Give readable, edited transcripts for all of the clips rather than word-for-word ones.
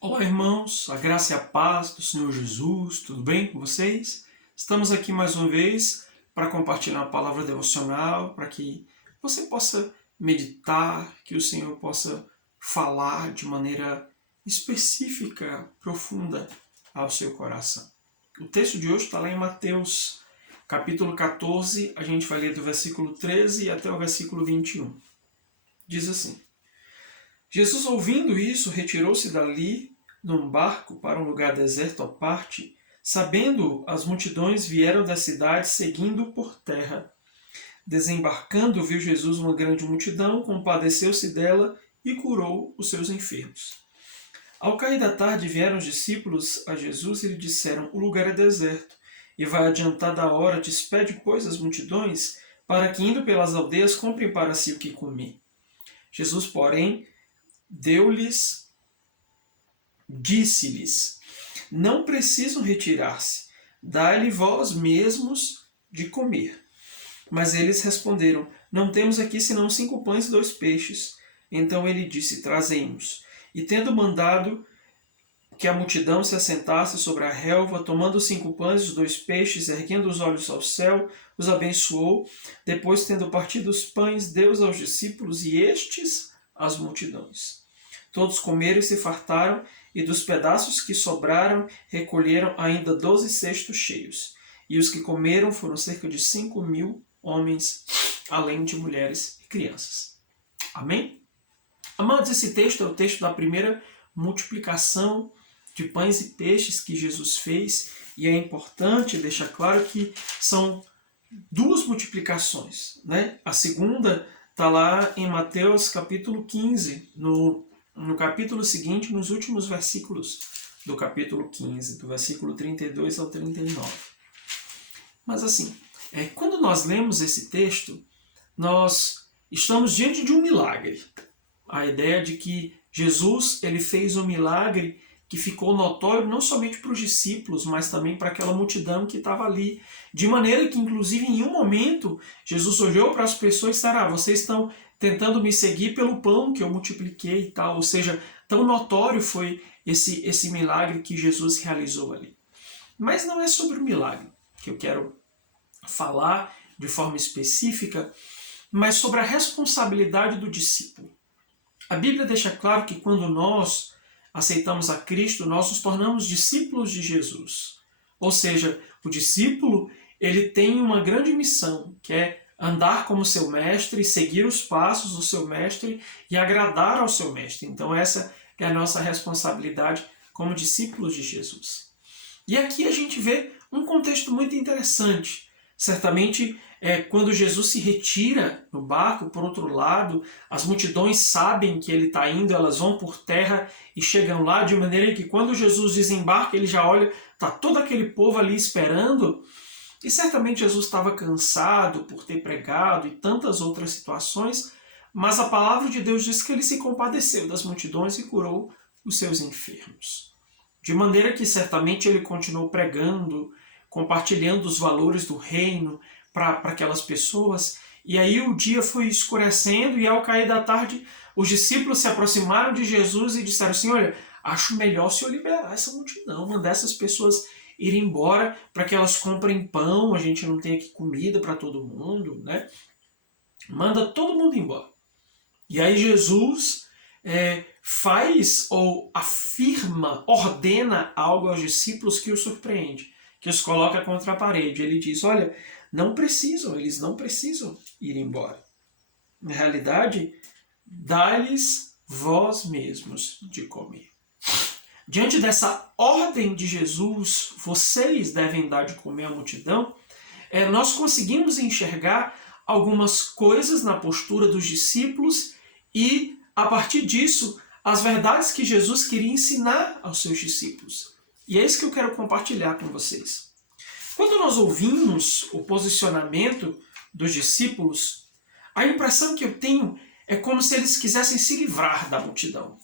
Olá, irmãos, a graça e a paz do Senhor Jesus, tudo bem com vocês? Estamos aqui mais uma vez para compartilhar uma palavra devocional, para que você possa meditar, que o Senhor possa falar de maneira específica, profunda ao seu coração. O texto de hoje está lá em Mateus, capítulo 14, a gente vai ler do versículo 13 até o versículo 21. Diz assim: Jesus, ouvindo isso, retirou-se dali num barco para um lugar deserto à parte. Sabendo, as multidões vieram da cidade seguindo por terra. Desembarcando, viu Jesus uma grande multidão, compadeceu-se dela e curou os seus enfermos. Ao cair da tarde, vieram os discípulos a Jesus e lhe disseram: O lugar é deserto, e vai adiantada a hora, despede, pois, as multidões, para que, indo pelas aldeias, comprem para si o que comer. Jesus, porém, disse-lhes: Não precisam retirar-se, dai-lhe vós mesmos de comer. Mas eles responderam: Não temos aqui senão 5 pães e 2 peixes. Então ele disse: Trazei-nos. E tendo mandado que a multidão se assentasse sobre a relva, tomando os 5 pães e os 2 peixes, erguendo os olhos ao céu, os abençoou. Depois, tendo partido os pães, deu aos discípulos e estes às multidões. Todos comeram e se fartaram, e dos pedaços que sobraram, recolheram ainda 12 cestos cheios. E os que comeram foram cerca de 5.000 homens, além de mulheres e crianças. Amém? Amados, esse texto é o texto da primeira multiplicação de pães e peixes que Jesus fez, e é importante deixar claro que são 2 multiplicações, né? A segunda está lá em Mateus capítulo 15, no capítulo seguinte, nos últimos versículos do capítulo 15, do versículo 32 ao 39. Mas assim, quando nós lemos esse texto, nós estamos diante de um milagre. A ideia de que Jesus ele fez um milagre que ficou notório não somente para os discípulos, mas também para aquela multidão que estava ali. De maneira que, inclusive, em um momento, Jesus olhou para as pessoas e disse: vocês estão tentando me seguir pelo pão que eu multipliquei e tal. Ou seja, tão notório foi esse milagre que Jesus realizou ali. Mas não é sobre o milagre que eu quero falar de forma específica, mas sobre a responsabilidade do discípulo. A Bíblia deixa claro que quando nós aceitamos a Cristo, nós nos tornamos discípulos de Jesus. Ou seja, o discípulo ele tem uma grande missão, que é andar como seu mestre, seguir os passos do seu mestre e agradar ao seu mestre. Então essa é a nossa responsabilidade como discípulos de Jesus. E aqui a gente vê um contexto muito interessante. Certamente, quando Jesus se retira no barco, por outro lado, as multidões sabem que ele está indo, elas vão por terra e chegam lá, de maneira que quando Jesus desembarca, ele já olha, está todo aquele povo ali esperando, e certamente Jesus estava cansado por ter pregado e tantas outras situações, mas a palavra de Deus diz que ele se compadeceu das multidões e curou os seus enfermos. De maneira que certamente ele continuou pregando, compartilhando os valores do reino para aquelas pessoas. E aí o dia foi escurecendo e ao cair da tarde os discípulos se aproximaram de Jesus e disseram assim: olha, acho melhor se eu liberar essa multidão, mandar essas pessoas irem embora para que elas comprem pão, a gente não tem aqui comida para todo mundo, né? Manda todo mundo embora. E aí Jesus faz ou afirma, ordena algo aos discípulos que os surpreende, que os coloca contra a parede. Ele diz: olha, eles não precisam ir embora. Na realidade, dá-lhes vós mesmos de comer. Diante dessa ordem de Jesus, vocês devem dar de comer à multidão, nós conseguimos enxergar algumas coisas na postura dos discípulos e, a partir disso, as verdades que Jesus queria ensinar aos seus discípulos. E é isso que eu quero compartilhar com vocês. Quando nós ouvimos o posicionamento dos discípulos, a impressão que eu tenho é como se eles quisessem se livrar da multidão.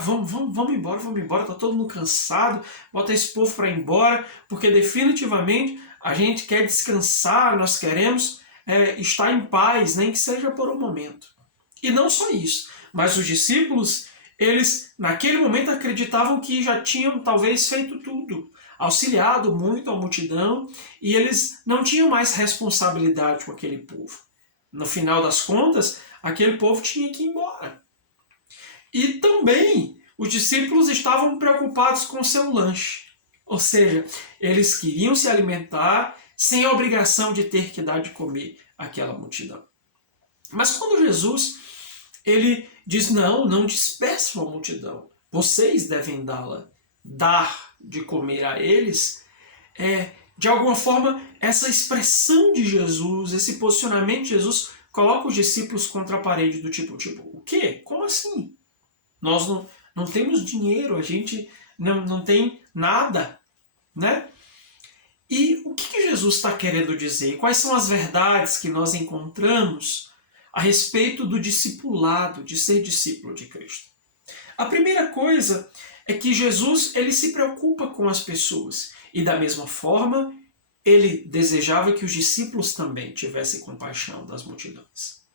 Vamos embora, está todo mundo cansado, bota esse povo para ir embora, porque definitivamente a gente quer descansar, nós queremos estar em paz, nem que seja por um momento. E não só isso, mas os discípulos, eles naquele momento acreditavam que já tinham talvez feito tudo, auxiliado muito a multidão, e eles não tinham mais responsabilidade com aquele povo. No final das contas, aquele povo tinha que ir embora. E também os discípulos estavam preocupados com o seu lanche. Ou seja, eles queriam se alimentar sem a obrigação de ter que dar de comer àquela multidão. Mas quando Jesus ele diz, não dispersam a multidão, vocês devem dar de comer a eles, de alguma forma, essa expressão de Jesus, esse posicionamento de Jesus, coloca os discípulos contra a parede do tipo, o quê? Como assim? Nós não temos dinheiro, a gente não tem nada, né? E o que Jesus está querendo dizer? Quais são as verdades que nós encontramos a respeito do discipulado, de ser discípulo de Cristo? A primeira coisa é que Jesus ele se preocupa com as pessoas e da mesma forma ele desejava que os discípulos também tivessem compaixão das multidões.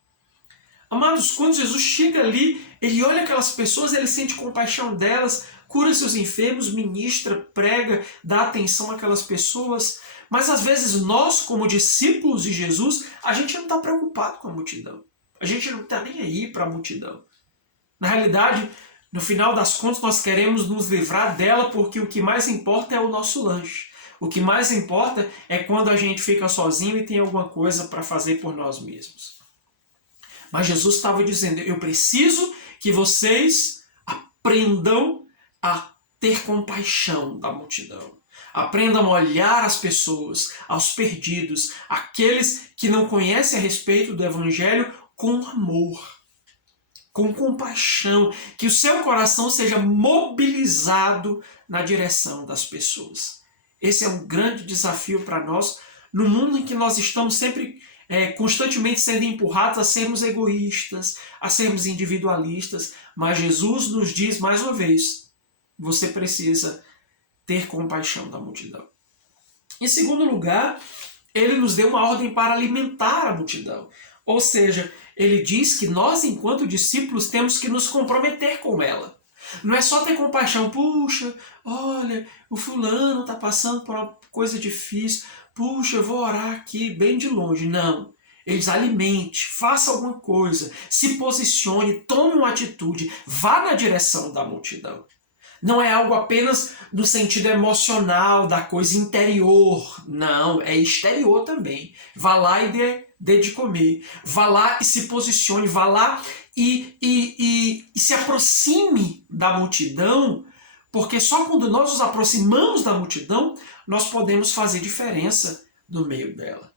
Amados, quando Jesus chega ali, ele olha aquelas pessoas, ele sente compaixão delas, cura seus enfermos, ministra, prega, dá atenção àquelas pessoas. Mas às vezes nós, como discípulos de Jesus, a gente não está preocupado com a multidão. A gente não está nem aí para a multidão. Na realidade, no final das contas, nós queremos nos livrar dela porque o que mais importa é o nosso lanche. O que mais importa é quando a gente fica sozinho e tem alguma coisa para fazer por nós mesmos. Mas Jesus estava dizendo, eu preciso que vocês aprendam a ter compaixão da multidão. Aprendam a olhar as pessoas, aos perdidos, aqueles que não conhecem a respeito do Evangelho com amor, com compaixão, que o seu coração seja mobilizado na direção das pessoas. Esse é um grande desafio para nós, no mundo em que nós estamos sempre constantemente sendo empurrados a sermos egoístas, a sermos individualistas, mas Jesus nos diz mais uma vez, você precisa ter compaixão da multidão. Em segundo lugar, ele nos deu uma ordem para alimentar a multidão. Ou seja, ele diz que nós, enquanto discípulos, temos que nos comprometer com ela. Não é só ter compaixão, puxa, olha, o fulano está passando por uma coisa difícil, puxa, eu vou orar aqui bem de longe. Não. Eles alimente, faça alguma coisa, se posicione, tome uma atitude, vá na direção da multidão. Não é algo apenas no sentido emocional, da coisa interior. Não, é exterior também. Vá lá e dê de comer. Vá lá e se posicione. Vá lá e se aproxime da multidão, porque só quando nós nos aproximamos da multidão, nós podemos fazer diferença no meio dela.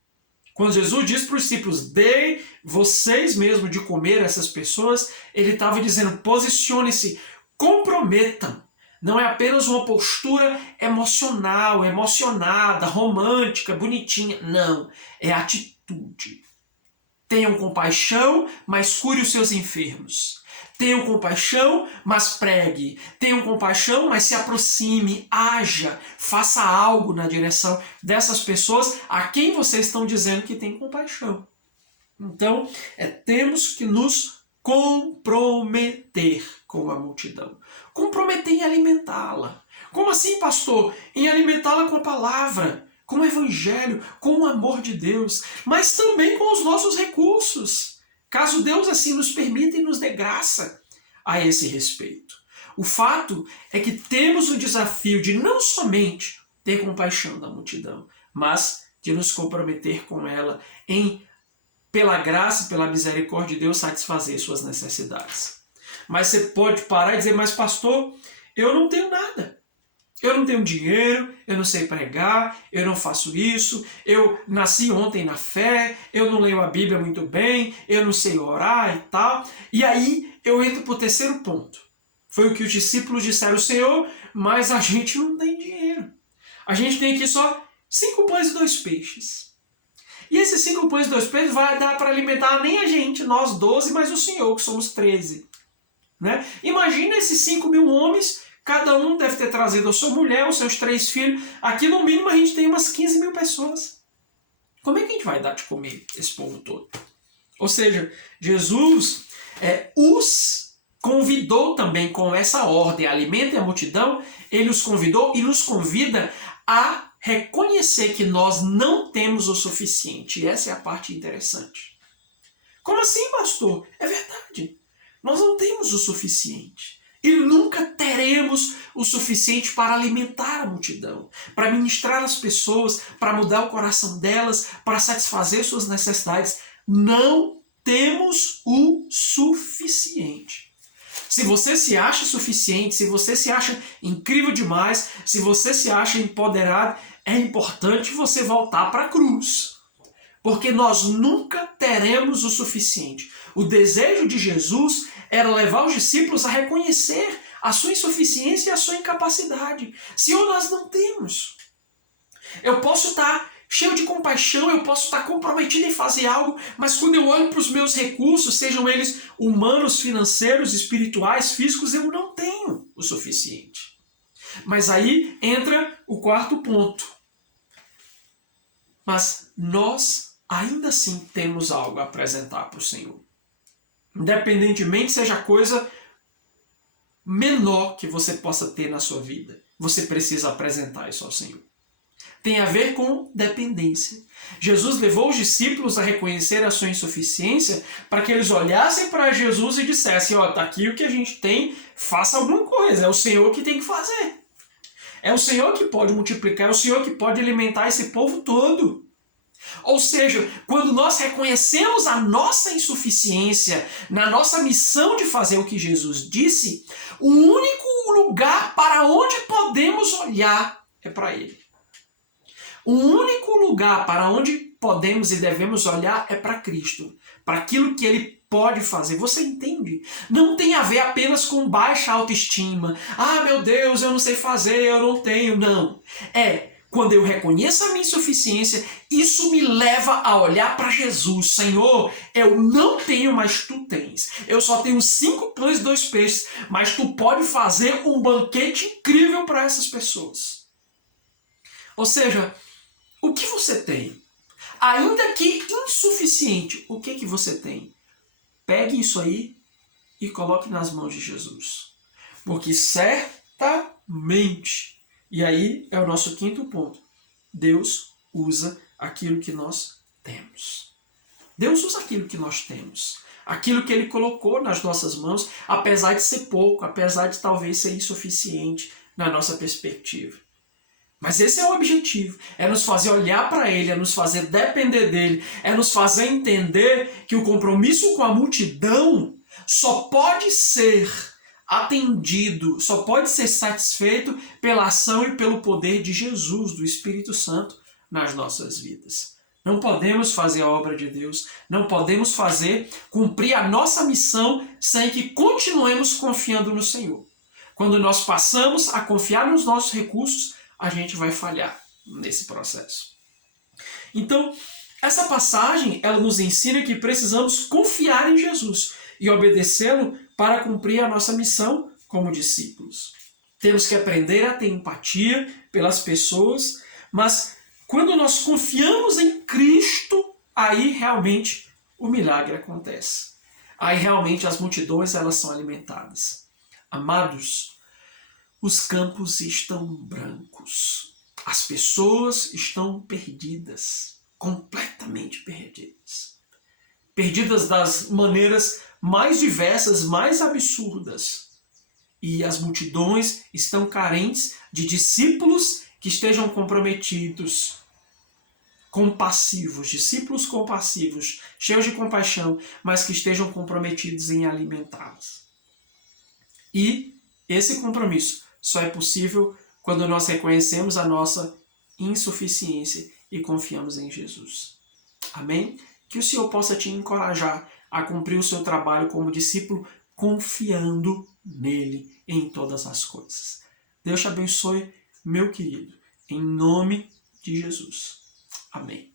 Quando Jesus diz para os discípulos, dê vocês mesmos de comer a essas pessoas, ele estava dizendo, posicione-se, comprometam. Não é apenas uma postura emocional, emocionada, romântica, bonitinha. Não, é atitude. Tenham compaixão, mas cure os seus enfermos. Tenham compaixão, mas pregue. Tenham compaixão, mas se aproxime, haja, faça algo na direção dessas pessoas a quem vocês estão dizendo que tem compaixão. Então, temos que nos comprometer com a multidão. Comprometer em alimentá-la. Como assim, pastor? Em alimentá-la com a palavra, com o Evangelho, com o amor de Deus, mas também com os nossos recursos, caso Deus assim nos permita e nos dê graça a esse respeito. O fato é que temos o desafio de não somente ter compaixão da multidão, mas de nos comprometer com ela em, pela graça e pela misericórdia de Deus, satisfazer suas necessidades. Mas você pode parar e dizer, mas pastor, eu não tenho nada. Eu não tenho dinheiro, eu não sei pregar, eu não faço isso, eu nasci ontem na fé, eu não leio a Bíblia muito bem, eu não sei orar e tal. E aí eu entro para o terceiro ponto. Foi o que os discípulos disseram, Senhor, mas a gente não tem dinheiro. A gente tem aqui só 5 pães e 2 peixes. E esses 5 pães e 2 peixes vai dar para alimentar nem a gente, nós 12, mas o Senhor, que somos 13. Né? Imagina esses 5.000 homens, cada um deve ter trazido a sua mulher, os seus 3 filhos. Aqui no mínimo a gente tem umas 15.000 pessoas. Como é que a gente vai dar de comer esse povo todo? Ou seja, Jesus os convidou também com essa ordem, alimentem a multidão, ele os convidou e nos convida a reconhecer que nós não temos o suficiente. E essa é a parte interessante. Como assim, pastor? É verdade. Nós não temos o suficiente. E nunca teremos o suficiente para alimentar a multidão, para ministrar as pessoas, para mudar o coração delas, para satisfazer suas necessidades. Não temos o suficiente. Se você se acha suficiente, se você se acha incrível demais, se você se acha empoderado, é importante você voltar para a cruz. Porque nós nunca teremos o suficiente. O desejo de Jesus era levar os discípulos a reconhecer a sua insuficiência e a sua incapacidade. Senhor, nós não temos. Eu posso estar cheio de compaixão, eu posso estar comprometido em fazer algo, mas quando eu olho para os meus recursos, sejam eles humanos, financeiros, espirituais, físicos, eu não tenho o suficiente. Mas aí entra o quarto ponto. Mas nós ainda assim temos algo a apresentar para o Senhor. Independentemente seja a coisa menor que você possa ter na sua vida, você precisa apresentar isso ao Senhor. Tem a ver com dependência. Jesus levou os discípulos a reconhecer a sua insuficiência para que eles olhassem para Jesus e dissessem, ó, tá aqui o que a gente tem, faça alguma coisa, é o Senhor que tem que fazer. É o Senhor que pode multiplicar, é o Senhor que pode alimentar esse povo todo. Ou seja, quando nós reconhecemos a nossa insuficiência na nossa missão de fazer o que Jesus disse, o único lugar para onde podemos olhar é para Ele. O único lugar para onde podemos e devemos olhar é para Cristo, para aquilo que Ele pode fazer. Você entende? Não tem a ver apenas com baixa autoestima. Ah, meu Deus, eu não sei fazer, eu não tenho. Não. Quando eu reconheço a minha insuficiência, isso me leva a olhar para Jesus. Senhor, eu não tenho, mas Tu tens. Eu só tenho 5 pães e 2 peixes, mas Tu pode fazer um banquete incrível para essas pessoas. Ou seja, o que você tem? Ainda que insuficiente, o que você tem? Pegue isso aí e coloque nas mãos de Jesus. Porque certamente, e aí é o nosso quinto ponto, Deus usa aquilo que nós temos. Deus usa aquilo que nós temos. Aquilo que Ele colocou nas nossas mãos, apesar de ser pouco, apesar de talvez ser insuficiente na nossa perspectiva. Mas esse é o objetivo, é nos fazer olhar para Ele, é nos fazer depender dEle, é nos fazer entender que o compromisso com a multidão só pode ser atendido, só pode ser satisfeito pela ação e pelo poder de Jesus, do Espírito Santo, nas nossas vidas. Não podemos fazer a obra de Deus, não podemos cumprir a nossa missão sem que continuemos confiando no Senhor. Quando nós passamos a confiar nos nossos recursos, a gente vai falhar nesse processo. Então, essa passagem, ela nos ensina que precisamos confiar em Jesus e obedecê-lo para cumprir a nossa missão como discípulos. Temos que aprender a ter empatia pelas pessoas, mas quando nós confiamos em Cristo, aí realmente o milagre acontece. Aí realmente as multidões elas são alimentadas. Amados, os campos estão brancos. As pessoas estão perdidas, completamente perdidas. Perdidas das maneiras mais diversas, mais absurdas. E as multidões estão carentes de discípulos que estejam comprometidos, compassivos, discípulos compassivos, cheios de compaixão, mas que estejam comprometidos em alimentá-las. E esse compromisso só é possível quando nós reconhecemos a nossa insuficiência e confiamos em Jesus. Amém? Que o Senhor possa te encorajar a cumprir o seu trabalho como discípulo, confiando nele em todas as coisas. Deus te abençoe, meu querido, em nome de Jesus. Amém.